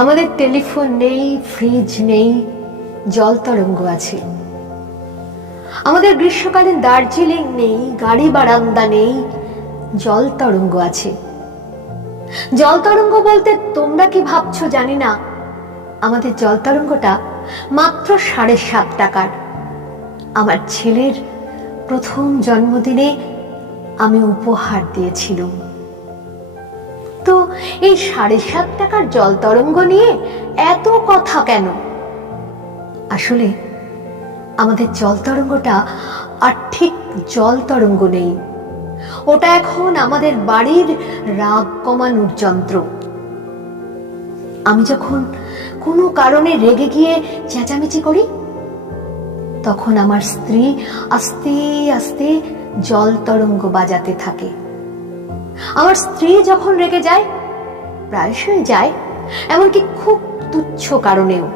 আমাদের টেলিফোন নেই, ফ্রিজ নেই, জল তরঙ্গ আছে। আমাদের গ্রীষ্মকালীন দার্জিলিং নেই, গাড়ি বারান্দা নেই, জল তরঙ্গ আছে। জল তরঙ্গ বলতে তোমরা কি ভাবছো জানি না, আমাদের জল তরঙ্গটা মাত্র 7.5 টাকার। আমার ছেলের প্রথম জন্মদিনে আমি উপহার দিয়েছিলাম। তো এই 7.5 টাকার জল তরঙ্গ নিয়ে এত কথা কেন? আসলে আমাদের জল তরঙ্গটা আর ঠিক জল তরঙ্গ নেই, ওটা এখন আমাদের বাড়ির রাগ কমানোর যন্ত্র। আমি যখন কোনো কারণে রেগে গিয়ে চেঁচামেচি করি, তখন আমার স্ত্রী আস্তে আস্তে জল তরঙ্গ বাজাতে থাকে। আমার স্ত্রী যখন রেগে যায়, প্রায়শই যায়, এমনকি খুব তুচ্ছ কারণেও,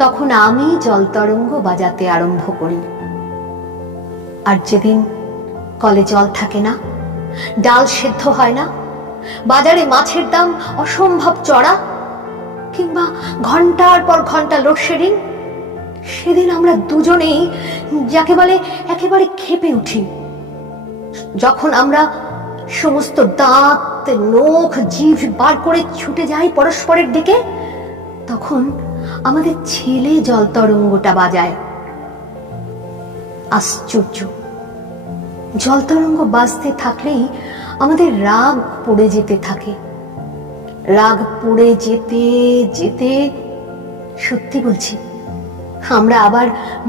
তখন আমি জল তরঙ্গ বাজাতে আরম্ভ করি। আর যেদিন কলে জল থাকে না, ডাল সেদ্ধ হয় না, বাজারে মাছের দাম অসম্ভব চড়া, কিংবা ঘন্টার পর ঘন্টা লোডশেডিং, সেদিন আমরা দুজনেই যাকে বলে একেবারে ক্ষেপে উঠি। যখন আমরা সমস্ত দাঁত, নখ, জিভ বার করে ছুটে যাই পরস্পরের দিকে, তখন আমাদের ছেলে জল তরঙ্গটা বাজায়। আশ্চর্য, জল তরঙ্গ বাজতে থাকলেই আমাদের রাগ পড়ে যেতে থাকে। রাগ পড়ে যেতে যেতে, সত্যি বলছি, আমরা আবার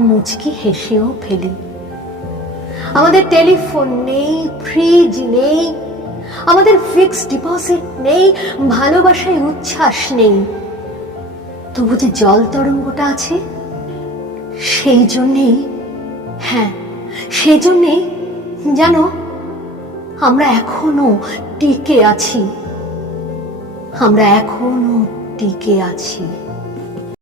মুচকি হেসেও ফেলি। আমাদের টেলিফোন নেই, ফ্রিজ নেই, আমাদের ফিক্সড ডিপোজিট নেই, ভালোবাসায় উচ্ছ্বাস নেই, তবু যে জল তরঙ্গটা আছে, সেই জন্যেই, হ্যাঁ সেই জন্যেই জানো, আমরা এখনো টিকে আছি। আমরা এখনো টিকে আছি।